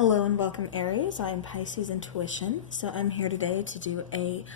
Hello and welcome, Aries. I'm Piscesintuition. So I'm here today to do a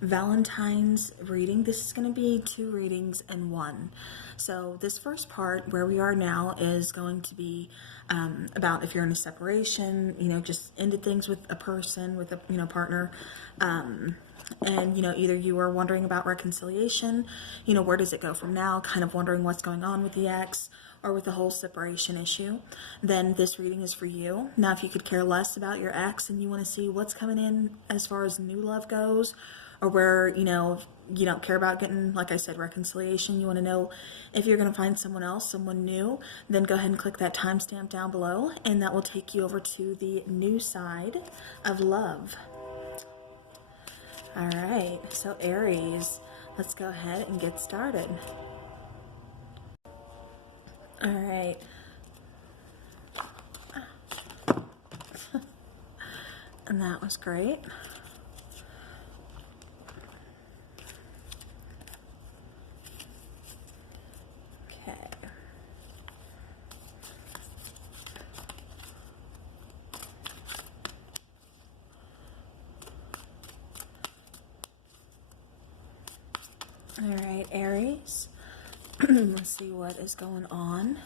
Valentine's reading. This is going to be 2 readings in one. So this first part, where we are now, is going to be about if you're in a separation, just ended things with a person, with a partner, and either you are wondering about reconciliation, where does it go from now, kind of wondering what's going on with the ex or with the whole separation issue, then this reading is for you. Now, if you could care less about your ex and you want to see what's coming in as far as new love goes, or where, you don't care about getting, like I said, reconciliation, you want to know if you're going to find someone else, someone new, then go ahead and click that timestamp down below, and that will take you over to the new side of love. All right, so Aries, let's go ahead and get started. All right. And that was great. Okay. All right, Aries. Let's see what is going on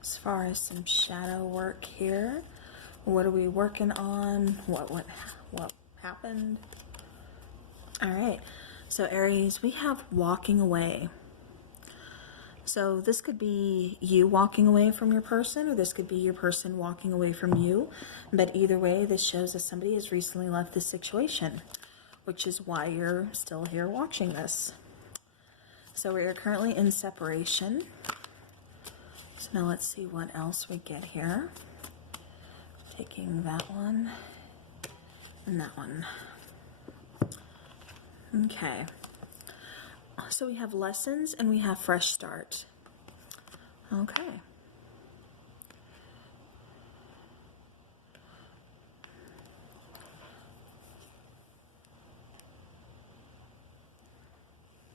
as far as some shadow work here. What are we working on? What happened? All right, so Aries, we have walking away. So this could be you walking away from your person, or this could be your person walking away from you. But either way, this shows that somebody has recently left this situation, which is why you're still here watching this. So we are currently in separation. So now let's see what else we get here. Taking that one and that one. Okay. So we have lessons and we have fresh start. Okay.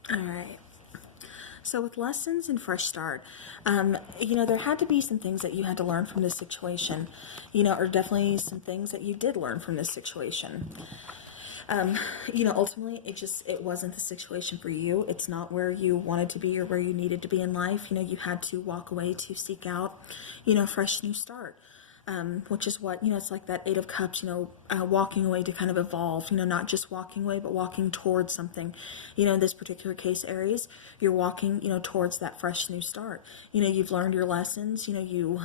All right. So with lessons and fresh start, there had to be some things that you had to learn from this situation, or definitely some things that you did learn from this situation. Ultimately, it wasn't the situation for you. It's not where you wanted to be or where you needed to be in life. You had to walk away to seek out, a fresh new start. Which is what, it's like that 8 of Cups, walking away to kind of evolve, not just walking away, but walking towards something. In this particular case, Aries, you're walking, towards that fresh new start. You've learned your lessons, you're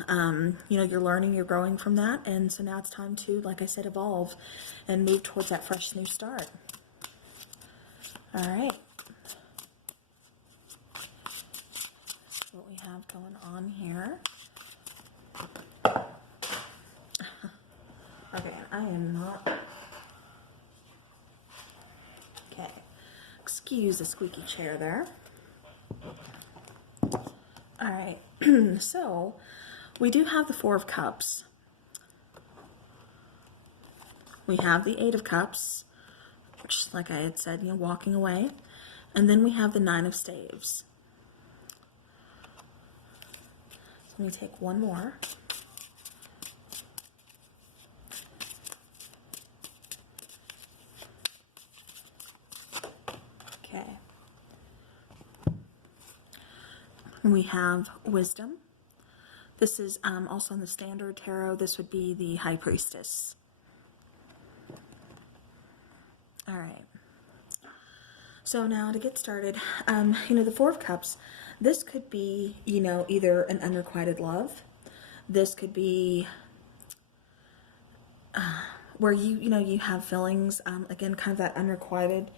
learning, you're growing from that. And so now it's time to, like I said, evolve and move towards that fresh new start. All right. That's what we have going on here. Okay, I am not. Okay, excuse the squeaky chair there. All right, so we do have the 4 of Cups. We have the 8 of Cups, which, like I had said, walking away. And then we have the 9 of Staves. So let me take one more. We have Wisdom. This is also in the Standard Tarot. This would be the High Priestess. All right. So now to get started, the 4 of Cups, this could be, either an unrequited love. This could be where you have feelings, again, kind of that unrequited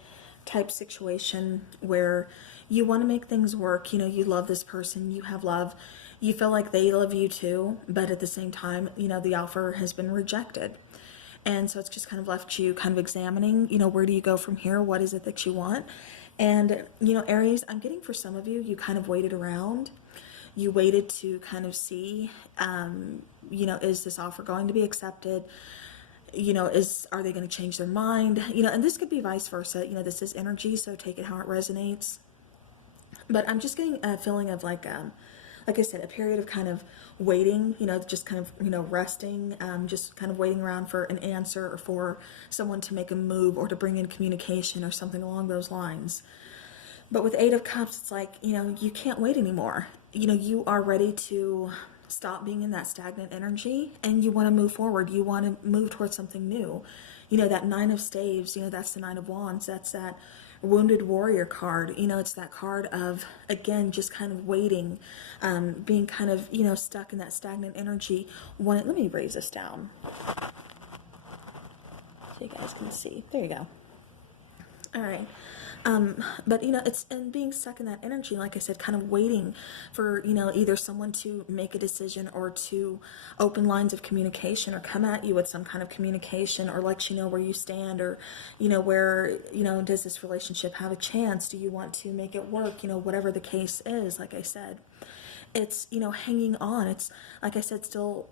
type situation where you want to make things work. You love this person, you have love, you feel like they love you too, but at the same time, the offer has been rejected. And so it's just kind of left you kind of examining, where do you go from here? What is it that you want? And, Aries, I'm getting for some of you, you kind of waited around. You waited to kind of see, is this offer going to be accepted? Are they going to change their mind? And this could be vice versa. This is energy, so take it how it resonates. But I'm just getting a feeling of like like I said, a period of kind of waiting, you know, just kind of, you know, resting, just kind of waiting around for an answer or for someone to make a move or to bring in communication or something along those lines. But with Eight of Cups, it's like, you know, you can't wait anymore. You know, you are ready to stop being in that stagnant energy and you want to move forward. You want to move towards something new. You know, that Nine of Staves, you know, that's the Nine of Wands. That's that Wounded Warrior card. You know, it's that card of, again, just kind of waiting, being kind of, you know, stuck in that stagnant energy. Let me raise this down so you guys can see. There you go. All right. But, you know, it's and being stuck in that energy, like I said, kind of waiting for, you know, either someone to make a decision or to open lines of communication or come at you with some kind of communication or let you know where you stand or, you know, where, you know, does this relationship have a chance? Do you want to make it work? You know, whatever the case is, like I said. It's, you know, hanging on. It's, like I said, still,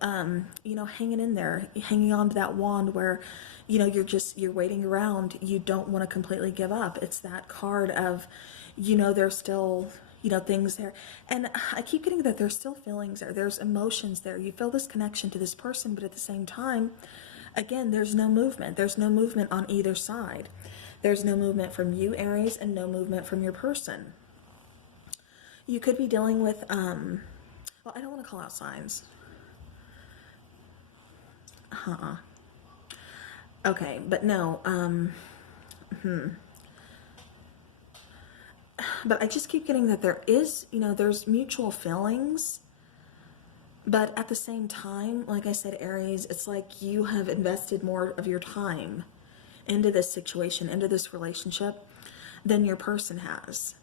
you know, hanging in there, hanging on to that wand where, you know, you're waiting around. You don't want to completely give up. It's that card of, you know, there's still, you know, things there. And I keep getting that there's still feelings there. There's emotions there. You feel this connection to this person, but at the same time, again, there's no movement. There's no movement on either side. There's no movement from you, Aries, and no movement from your person. You could be dealing with, well, I don't want to call out signs. Okay, but no, but I just keep getting that there is, you know, there's mutual feelings, but at the same time, like I said, Aries, it's like you have invested more of your time into this situation, into this relationship, than your person has.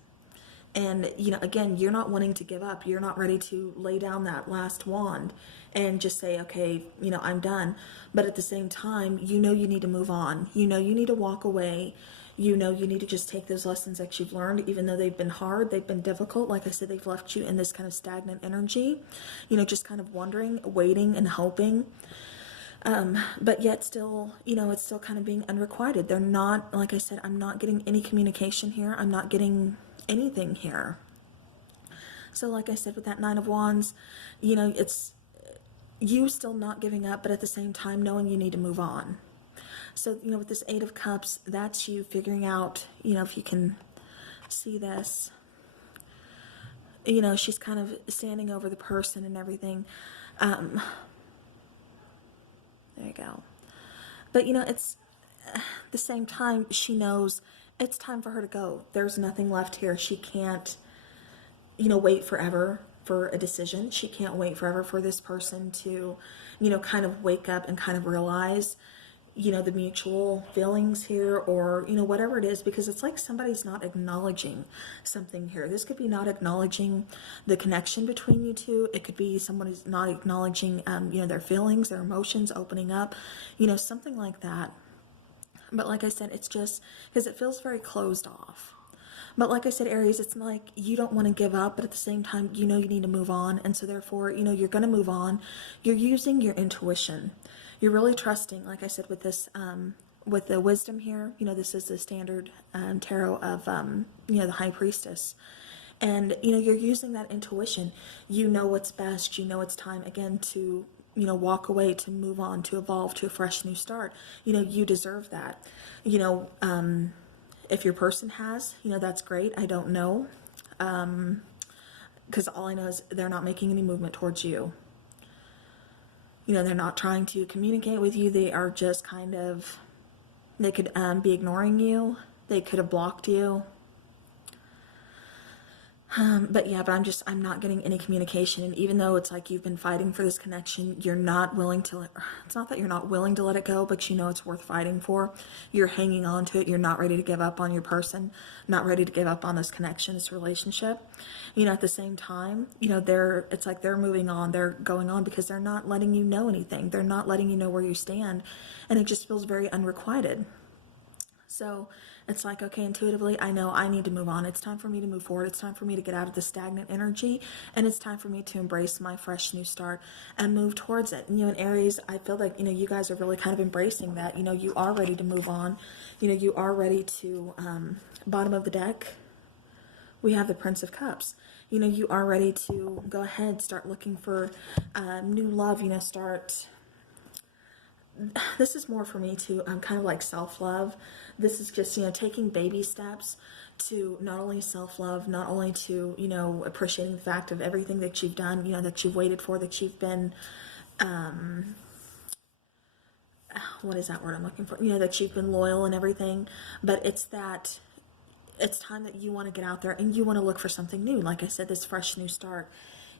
And, you know, again, you're not wanting to give up. You're not ready to lay down that last wand and just say, okay, you know, I'm done. But at the same time, you know you need to move on. You know you need to walk away. You know you need to just take those lessons that you've learned, even though they've been hard, they've been difficult. Like I said, they've left you in this kind of stagnant energy, you know, just kind of wondering, waiting and hoping. But yet still, you know, it's still kind of being unrequited. They're not, like I said, I'm not getting any communication here. I'm not getting anything here. So like I said, with that Nine of Wands, you know, it's you still not giving up, but at the same time knowing you need to move on. So, you know, with this Eight of Cups, that's you figuring out, you know, if you can see this, you know, she's kind of standing over the person and everything. There you go. But, you know, it's the same time she knows it's time for her to go. There's nothing left here. She can't, you know, wait forever for a decision. She can't wait forever for this person to, you know, kind of wake up and kind of realize, you know, the mutual feelings here or, you know, whatever it is, because it's like somebody's not acknowledging something here. This could be not acknowledging the connection between you two. It could be someone who's not acknowledging, you know, their feelings, their emotions, opening up, you know, something like that. But like I said, it's just because it feels very closed off. But like I said, Aries, it's like you don't want to give up, but at the same time, you know you need to move on. And so therefore, you know, you're going to move on. You're using your intuition. You're really trusting, like I said, with this, with the wisdom here, you know, this is the standard tarot of, you know, the High Priestess. And, you know, you're using that intuition. You know what's best. You know it's time, again, to, you know, walk away, to move on, to evolve, to a fresh new start. You know, you deserve that. You know, if your person has, you know, that's great. I don't know. Because all I know is they're not making any movement towards you. You know, they're not trying to communicate with you. They are just kind of, they could be ignoring you. They could have blocked you. But yeah, but I'm not getting any communication. And even though it's like you've been fighting for this connection, you're not willing to, it's not that you're not willing to let it go, but you know it's worth fighting for. You're hanging on to it. You're not ready to give up on your person, not ready to give up on this connection, this relationship. You know, at the same time, you know, it's like they're moving on, they're going on because they're not letting you know anything. They're not letting you know where you stand. And it just feels very unrequited. So it's like, okay, intuitively, I know I need to move on. It's time for me to move forward. It's time for me to get out of the stagnant energy. And it's time for me to embrace my fresh new start and move towards it. And, you know, in Aries, I feel like, you know, you guys are really kind of embracing that. You know, you are ready to move on. You know, you are ready to, bottom of the deck, we have the Prince of Cups. you know, you are ready to go ahead, start looking for new love, you know, start. This is more for me too, kind of like self-love. This is just, you know, taking baby steps to not only self-love, not only to, you know, appreciating the fact of everything that you've done, you know, that you've waited for, that you've been, what is that word I'm looking for? You know, that you've been loyal and everything, but it's that it's time that you want to get out there and you want to look for something new. Like I said, this fresh new start.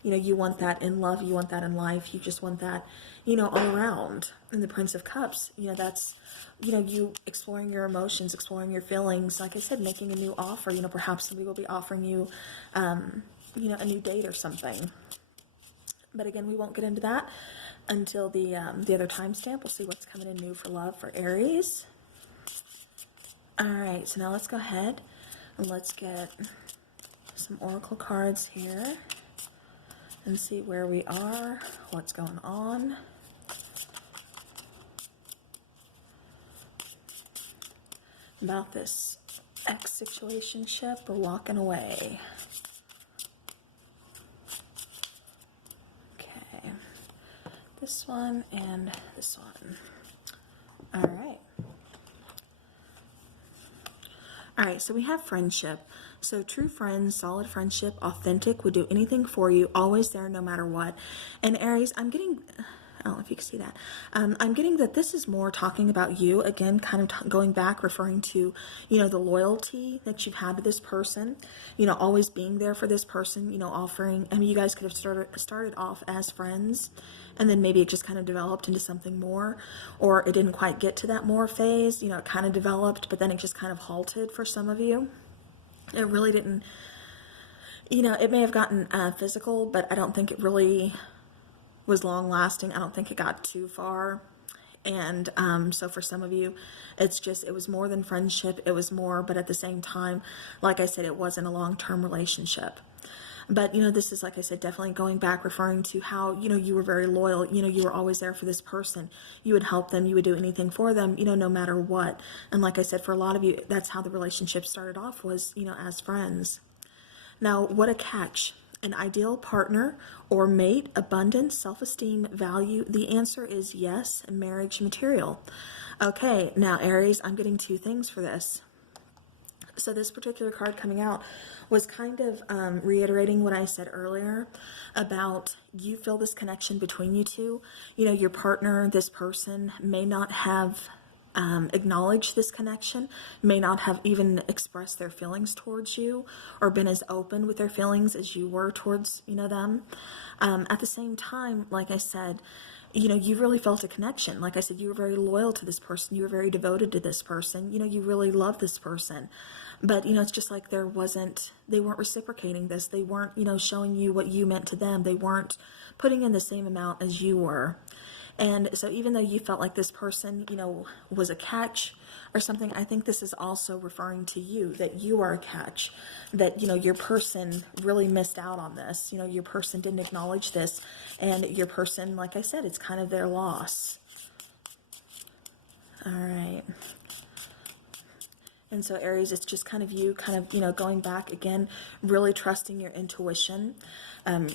You know, you want that in love, you want that in life, you just want that, you know, all around. And the Prince of Cups, you know, that's, you know, you exploring your emotions, exploring your feelings. Like I said, making a new offer. You know, perhaps somebody will be offering you, you know, a new date or something. But again, we won't get into that until the other timestamp. We'll see what's coming in new for love for Aries. All right, so now let's go ahead and let's get some oracle cards here and see where we are, what's going on. About this ex situationship or walking away. Okay, this one and this one. All right. All right, so we have friendship. So true friends, solid friendship, authentic, would do anything for you, always there no matter what. And Aries, I'm getting, I don't know if you can see that. I'm getting that this is more talking about you, again, kind of going back, referring to, you know, the loyalty that you've had to this person, you know, always being there for this person, you know, offering, I mean, you guys could have started off as friends, and then maybe it just kind of developed into something more, or it didn't quite get to that more phase, you know, it kind of developed, but then it just kind of halted for some of you. It really didn't, you know, it may have gotten physical, but I don't think it really was long lasting. I don't think it got too far. And so for some of you, it's just, it was more than friendship. It was more, but at the same time, like I said, it wasn't a long-term relationship. But, you know, this is, like I said, definitely going back, referring to how, you know, you were very loyal. You know, you were always there for this person. You would help them. You would do anything for them, you know, no matter what. And like I said, for a lot of you, that's how the relationship started off, was, you know, as friends. Now, what a catch. An ideal partner or mate, abundance, self-esteem, value. The answer is yes, marriage material. Okay, now Aries, I'm getting two things for this. So this particular card coming out was kind of reiterating what I said earlier about you feel this connection between you two. You know, your partner, this person, may not have acknowledged this connection, may not have even expressed their feelings towards you or been as open with their feelings as you were towards, you know, them. At the same time, like I said, you know, you really felt a connection. Like I said, you were very loyal to this person. You were very devoted to this person. You know, you really love this person. But, you know, it's just like they weren't reciprocating this. They weren't, you know, showing you what you meant to them. They weren't putting in the same amount as you were. And so even though you felt like this person, you know, was a catch or something, I think this is also referring to you, that you are a catch, that, you know, your person really missed out on this. You know, your person didn't acknowledge this, and your person, like I said, it's kind of their loss. All right. And so Aries, it's just kind of you, kind of, you know, going back again, really trusting your intuition,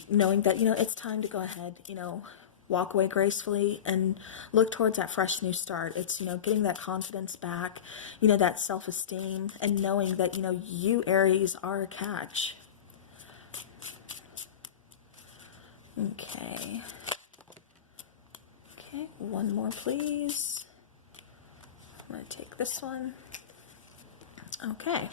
knowing that, you know, it's time to go ahead, you know, walk away gracefully and look towards that fresh new start. It's, you know, getting that confidence back, you know, that self-esteem, and knowing that, you know, you, Aries, are a catch. Okay. Okay, one more, please. I'm going to take this one. Okay.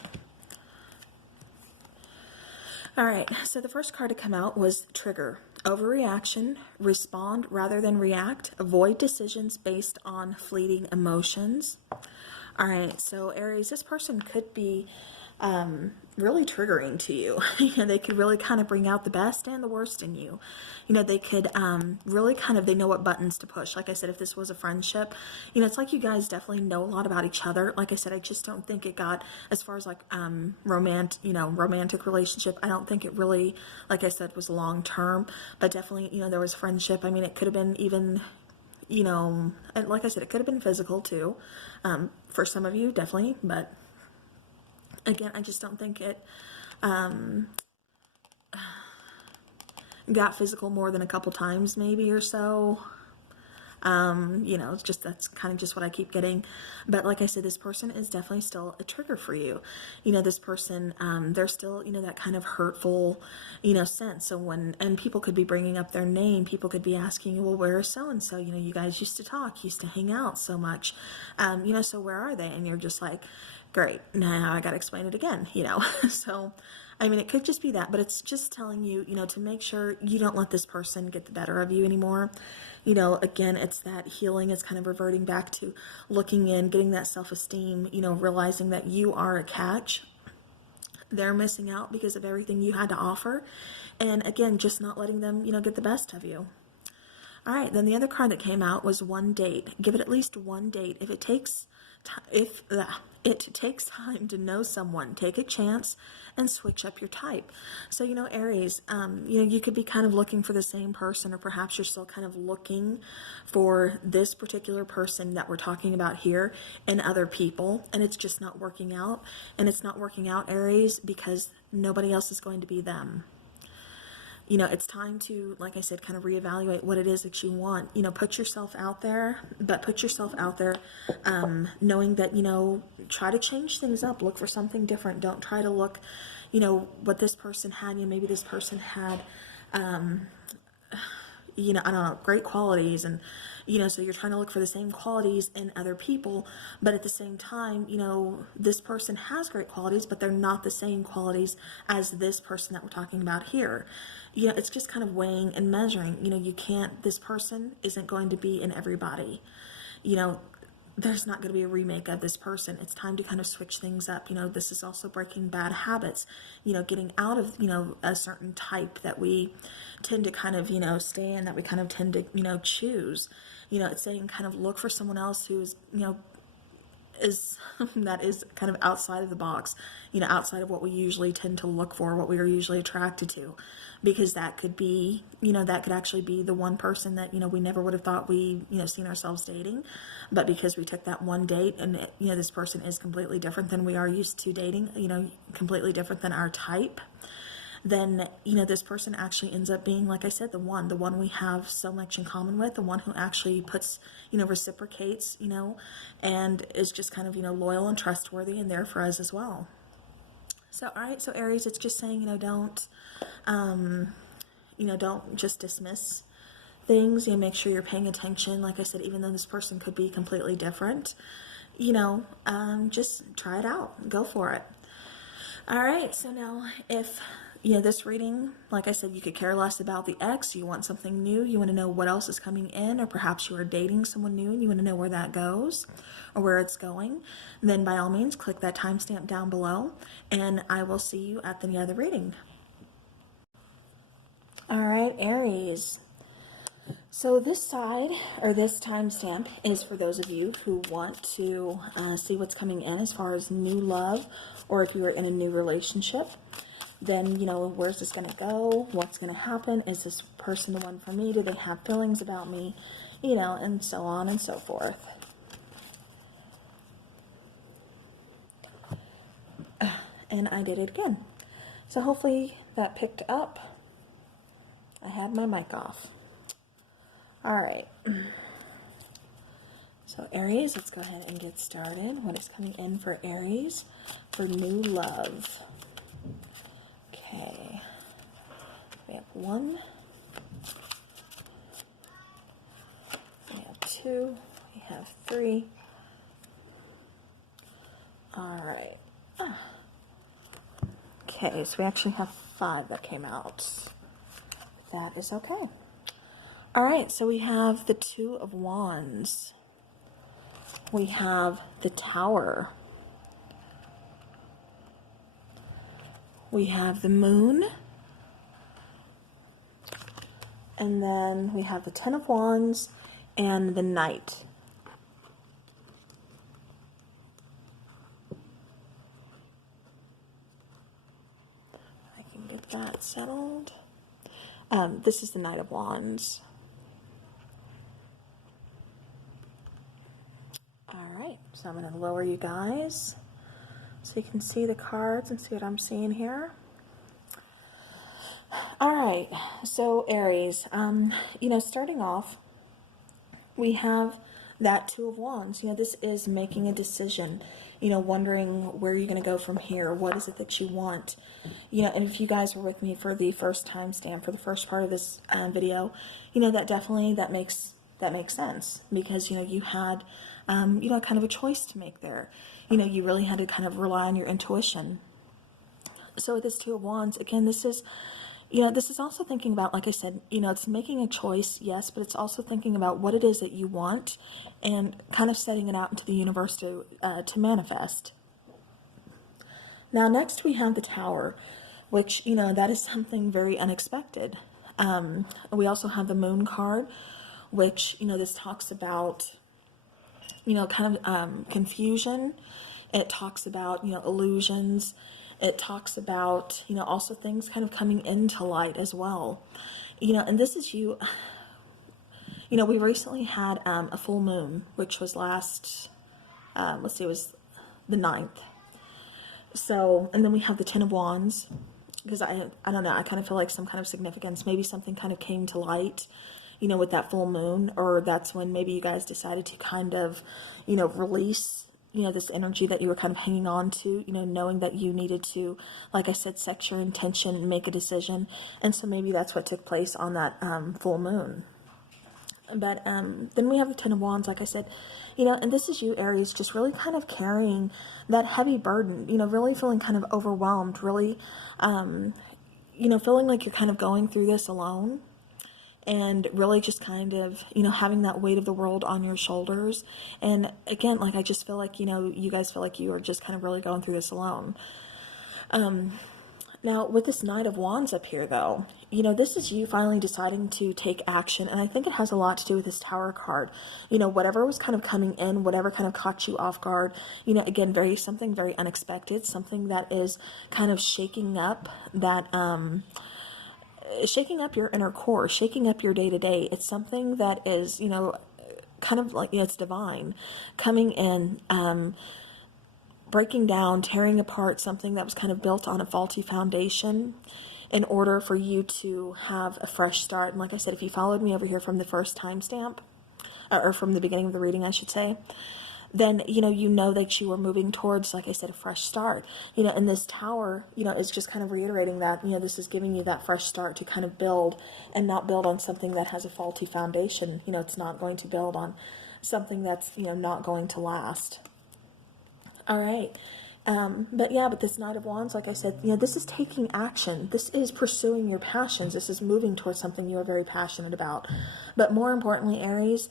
All right, so the first card to come out was trigger. Overreaction, respond rather than react, avoid decisions based on fleeting emotions. All right, so Aries, this person could be really triggering to you. You know, they could really kind of bring out the best and the worst in you. You know, they could really kind of, they know what buttons to push. Like I said, if this was a friendship, you know, it's like you guys definitely know a lot about each other. Like I said, I just don't think it got as far as like romantic relationship. I don't think it really, like I said, was long term, but definitely, you know, there was friendship. I mean, it could have been even, you know, and like I said, it could have been physical too, for some of you, definitely, but again, I just don't think it, got physical more than a couple times maybe or so. You know, it's just, that's kind of just what I keep getting. But like I said, this person is definitely still a trigger for you. You know, this person, they're still, you know, that kind of hurtful, you know, sense. So when, and people could be bringing up their name, people could be asking you, well, where is so-and-so? You know, you guys used to talk, used to hang out so much, you know, so where are they? And you're just like, great, now I got to explain it again, you know. So, I mean, it could just be that, but it's just telling you, you know, to make sure you don't let this person get the better of you anymore. You know, again, it's that healing. It's kind of reverting back to looking in, getting that self-esteem, you know, realizing that you are a catch. They're missing out because of everything you had to offer. And again, just not letting them, you know, get the best of you. All right, then the other card that came out was one date. Give it at least one date. If it takes time to know someone, take a chance and switch up your type. So, you know, Aries, you know, you could be kind of looking for the same person, or perhaps you're still kind of looking for this particular person that we're talking about here in other people, and it's just not working out. And it's not working out, Aries, because nobody else is going to be them. You know, it's time to, like I said, kind of reevaluate what it is that you want. You know, put yourself out there, but put yourself out there knowing that, you know, try to change things up. Look for something different. Don't try to look, you know, what this person had. You know, maybe this person had, you know, I don't know, great qualities, and, you know, so you're trying to look for the same qualities in other people, but at the same time, you know, this person has great qualities, but they're not the same qualities as this person that we're talking about here. You know, it's just kind of weighing and measuring. You know, you can't, this person isn't going to be in everybody. You know, there's not going to be a remake of this person. It's time to kind of switch things up. You know, this is also breaking bad habits, you know, getting out of, you know, a certain type that we tend to kind of, you know, stay in, that we kind of tend to, you know, choose. You know, it's saying kind of look for someone else who's, you know, is that is kind of outside of the box, you know, outside of what we usually tend to look for, what we are usually attracted to, because that could be, you know, that could actually be the one person that, you know, we never would have thought we, you know, seen ourselves dating, but because we took that one date and, you know, this person is completely different than we are used to dating, you know, completely different than our type, then, you know, this person actually ends up being, like I said, the one we have so much in common with, the one who actually puts, you know, reciprocates, you know, and is just kind of, you know, loyal and trustworthy and there for us as well. So, all right, so Aries, it's just saying, you know, don't just dismiss things, you know, make sure you're paying attention. Like I said, even though this person could be completely different, you know, just try it out, go for it. All right, so now if, you know, this reading, like I said, you could care less about the ex, you want something new, you want to know what else is coming in, or perhaps you are dating someone new and you want to know where that goes or where it's going, then by all means click that timestamp down below and I will see you at the other reading. All right, Aries. So this side, or this timestamp, is for those of you who want to see what's coming in as far as new love, or if you are in a new relationship, then, you know, where's this going to go? What's going to happen? Is this person the one for me? Do they have feelings about me? You know, and so on and so forth. And I did it again. So hopefully that picked up. I had my mic off. All right. So Aries, let's go ahead and get started. What is coming in for Aries for new love? Okay. We have 1. We have 2. We have 3. All right. Okay, so we actually have 5 that came out. That is okay. All right, so we have the 2 of Wands. We have the Tower. We have the Moon. And then we have the 10 of Wands and the Knight. I can get that settled. This is the Knight of Wands. Alright, so I'm going to lower you guys so you can see the cards and see what I'm seeing here. All right, so Aries, starting off, we have that Two of Wands. This is making a decision, wondering where you're going to go from here. What is it that you want? And if you guys were with me for the first time stamp, for the first part of this video, that definitely, that makes sense, because, you had, kind of a choice to make there. You really had to kind of rely on your intuition. So with this Two of Wands, again, this is also thinking about, like I said, it's making a choice, yes, but it's also thinking about what it is that you want and kind of setting it out into the universe to manifest. Now, next we have the Tower, which, that is something very unexpected. We also have the Moon card, which, this talks about, kind of confusion. It talks about, illusions. It talks about, also things kind of coming into light as well. And this is you, we recently had a full moon, which was last, it was the 9th. So, and then we have the Ten of Wands, because I don't know, I kind of feel like some kind of significance, maybe something kind of came to light, with that full moon, or that's when maybe you guys decided to kind of, release, this energy that you were kind of hanging on to, knowing that you needed to, like I said, set your intention and make a decision. And so maybe that's what took place on that full moon. But then we have the Ten of Wands, like I said, and this is you, Aries, just really kind of carrying that heavy burden, really feeling kind of overwhelmed, really, feeling like you're kind of going through this alone. And really just kind of, having that weight of the world on your shoulders. And again, like, I just feel like, you guys feel like you are just kind of really going through this alone. Now, with this Knight of Wands up here, though, this is you finally deciding to take action. And I think it has a lot to do with this Tower card. Whatever was kind of coming in, whatever kind of caught you off guard, again, something very unexpected, something that is kind of shaking up that, shaking up your inner core, shaking up your day-to-day. It's something that is, kind of like, it's divine, coming in, breaking down, tearing apart something that was kind of built on a faulty foundation in order for you to have a fresh start. And like I said, if you followed me over here from the first timestamp, or from the beginning of the reading, I should say, then, you know that you are moving towards, like I said, a fresh start. And this Tower, is just kind of reiterating that, this is giving you that fresh start to kind of build, and not build on something that has a faulty foundation. It's not going to build on something that's, not going to last. All right. But this Knight of Wands, like I said, this is taking action. This is pursuing your passions. This is moving towards something you are very passionate about. But more importantly, Aries,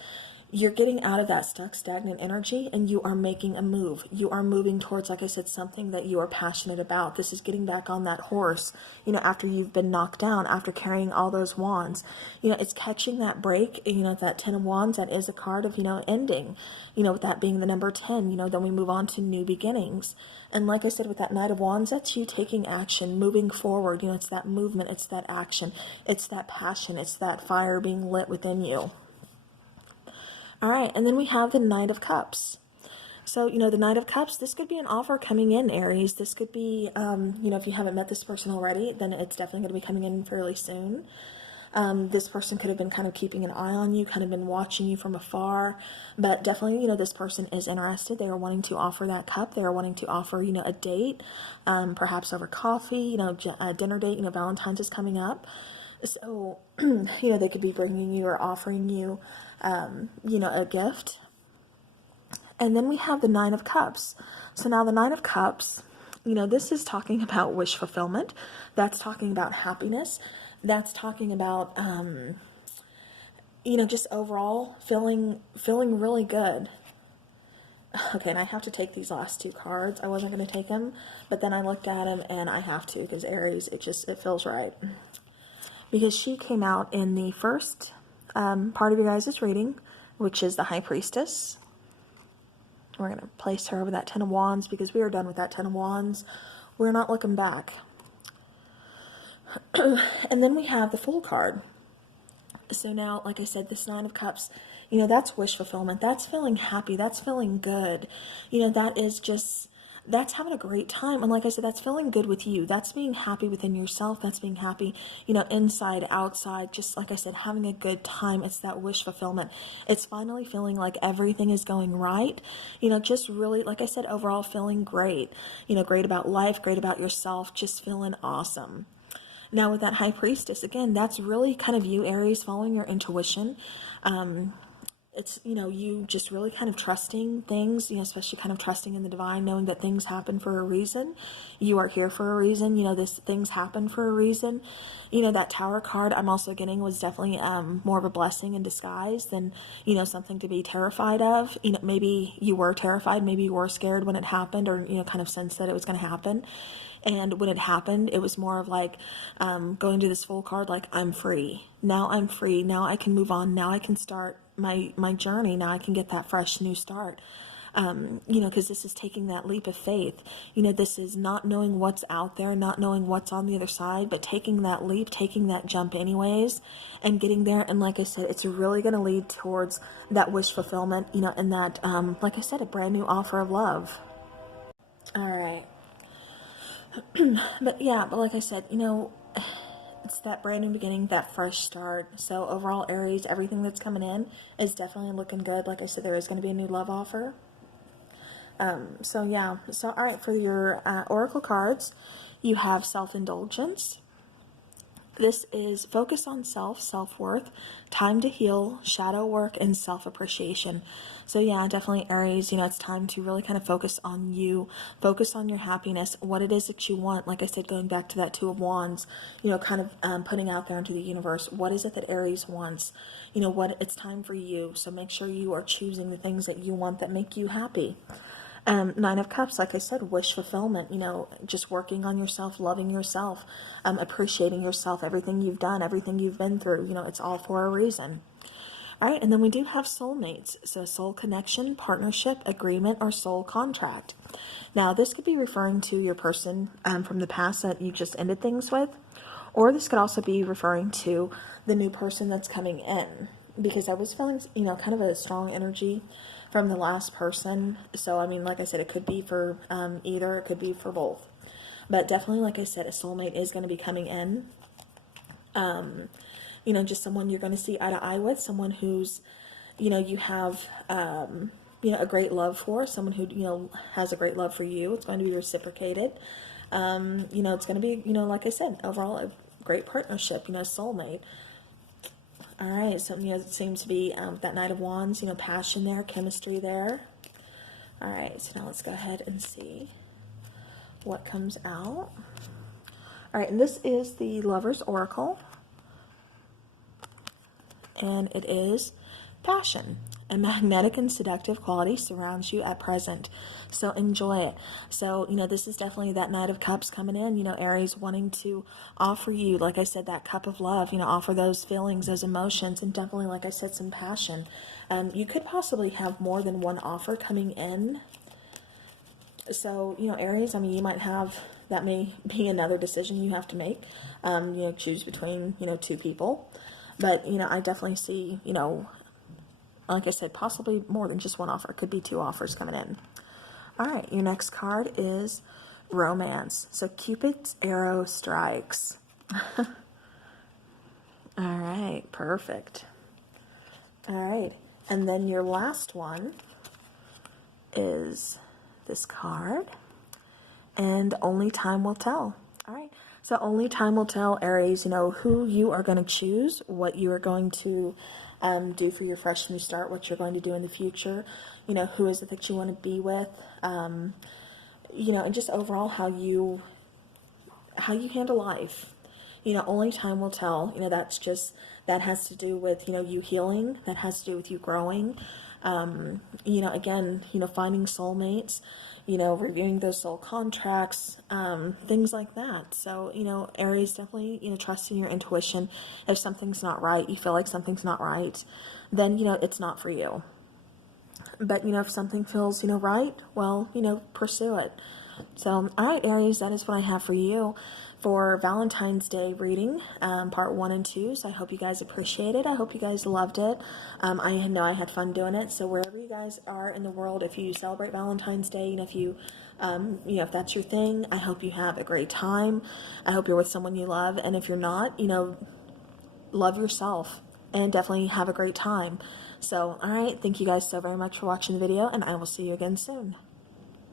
you're getting out of that stuck, stagnant energy, and you are making a move. You are moving towards, like I said, something that you are passionate about. This is getting back on that horse, after you've been knocked down, after carrying all those wands. It's catching that break, that Ten of Wands, that is a card of, ending, with that being the number 10, then we move on to new beginnings. And like I said, with that Knight of Wands, that's you taking action, moving forward. It's that movement, it's that action, it's that passion, it's that fire being lit within you. All right, and then we have the Knight of Cups. So, the Knight of Cups, this could be an offer coming in, Aries. This could be, if you haven't met this person already, then it's definitely going to be coming in fairly soon. This person could have been kind of keeping an eye on you, kind of been watching you from afar, but definitely, this person is interested. They are wanting to offer that cup. They are wanting to offer, a date, perhaps over coffee, a dinner date. Valentine's is coming up. So, they could be bringing you or offering you, a gift. And then we have the Nine of Cups. So now the Nine of Cups, this is talking about wish fulfillment. That's talking about happiness. That's talking about, just overall feeling really good. Okay, and I have to take these last two cards. I wasn't going to take them, but then I looked at them and I have to, because Aries, it feels right. Because she came out in the first part of your guys' reading, which is the High Priestess. We're going to place her over that Ten of Wands, because we are done with that Ten of Wands. We're not looking back. And then we have the Fool card. So now, like I said, this Nine of Cups, that's wish fulfillment. That's feeling happy. That's feeling good. That is just that's having a great time. And like I said, that's feeling good with you. That's being happy within yourself. That's being happy, you know, inside, outside, just like I said, having a good time. It's that wish fulfillment. It's finally feeling like everything is going right. You know, just really, like I said, overall feeling great. You know, great about life, great about yourself, just feeling awesome. Now with that High Priestess, again, that's really kind of you, Aries, following your intuition. It's, you know, you just really kind of trusting things, you know, especially kind of trusting in the divine, knowing that things happen for a reason. You are here for a reason. You know, things happen for a reason. You know, that Tower card I'm also getting was definitely more of a blessing in disguise than, you know, something to be terrified of. You know, maybe you were terrified, maybe you were scared when it happened, or, you know, kind of sensed that it was going to happen. And when it happened, it was more of like going to this full card, like, I'm free. Now I'm free. Now I can move on. Now I can start my journey. Now I can get that fresh new start. You know, because this is taking that leap of faith. You know, this is not knowing what's out there, not knowing what's on the other side, but taking that leap, taking that jump anyways, and getting there. And like I said, it's really going to lead towards that wish fulfillment, you know, and that, like I said, a brand new offer of love. All right. But like I said, you know, it's that brand new beginning, that fresh start. So overall, Aries, everything that's coming in is definitely looking good. Like I said, there is going to be a new love offer. So all right, for your oracle cards, you have self-indulgence. This is focus on self-worth, time to heal, shadow work, and self-appreciation. So yeah, definitely Aries, you know, it's time to really kind of focus on you, focus on your happiness, what it is that you want. Like I said, going back to that Two of Wands, you know, kind of putting out there into the universe, what is it that Aries wants? You know, what it's time for you. So make sure you are choosing the things that you want that make you happy. Nine of Cups, like I said, wish fulfillment, you know, just working on yourself, loving yourself, appreciating yourself, everything you've done, everything you've been through, you know, it's all for a reason. All right, and then we do have soulmates, so soul connection, partnership, agreement, or soul contract. Now, this could be referring to your person from the past that you just ended things with, or this could also be referring to the new person that's coming in, because I was feeling, you know, kind of a strong energy from the last person. So, I mean, like I said, it could be for either, it could be for both. But definitely, like I said, a soulmate is going to be coming in. You know, just someone you're going to see eye to eye with, someone who's, you know, you have, you know, a great love for, someone who, you know, has a great love for you. It's going to be reciprocated. You know, it's going to be, you know, like I said, overall a great partnership, you know, soulmate. All right, so, you know, it seems to be that Knight of Wands, you know, passion there, chemistry there. All right, so now let's go ahead and see what comes out. All right, and this is the Lover's Oracle. And it is passion. A magnetic and seductive quality surrounds you at present. So enjoy it. So, you know, this is definitely that Knight of Cups coming in, you know, Aries wanting to offer you, like I said, that cup of love, you know, offer those feelings, those emotions, and definitely, like I said, some passion. You could possibly have more than one offer coming in. So, you know, Aries, I mean, you might have, that may be another decision you have to make, you know, choose between, you know, two people. But, you know, I definitely see, you know, like I said, possibly more than just one offer. It could be two offers coming in. All right, your next card is romance. So Cupid's arrow strikes. All right, perfect. All right, and then your last one is this card, and only time will tell. All right, so only time will tell, Aries, you know, who you are going to choose, what you are going to do for your fresh new start, what you're going to do in the future, you know, who is it that you want to be with, you know, and just overall how you handle life. You know, only time will tell. You know, that's just, that has to do with, you know, you healing, that has to do with you growing, you know, again, you know, finding soulmates, you know, reviewing those soul contracts, things like that. So, you know, Aries, definitely, you know, trusting your intuition. If something's not right, you feel like something's not right, then, you know, it's not for you. But, you know, if something feels, you know, right, well, you know, pursue it. So, all right, Aries, that is what I have for you. for Valentine's Day reading, part 1 and 2. So I hope you guys appreciate it. I hope you guys loved it. I know I had fun doing it. So wherever you guys are in the world, if you celebrate Valentine's Day, and if you, if that's your thing, I hope you have a great time. I hope you're with someone you love. And if you're not, love yourself and definitely have a great time. So, all right. Thank you guys so very much for watching the video, and I will see you again soon.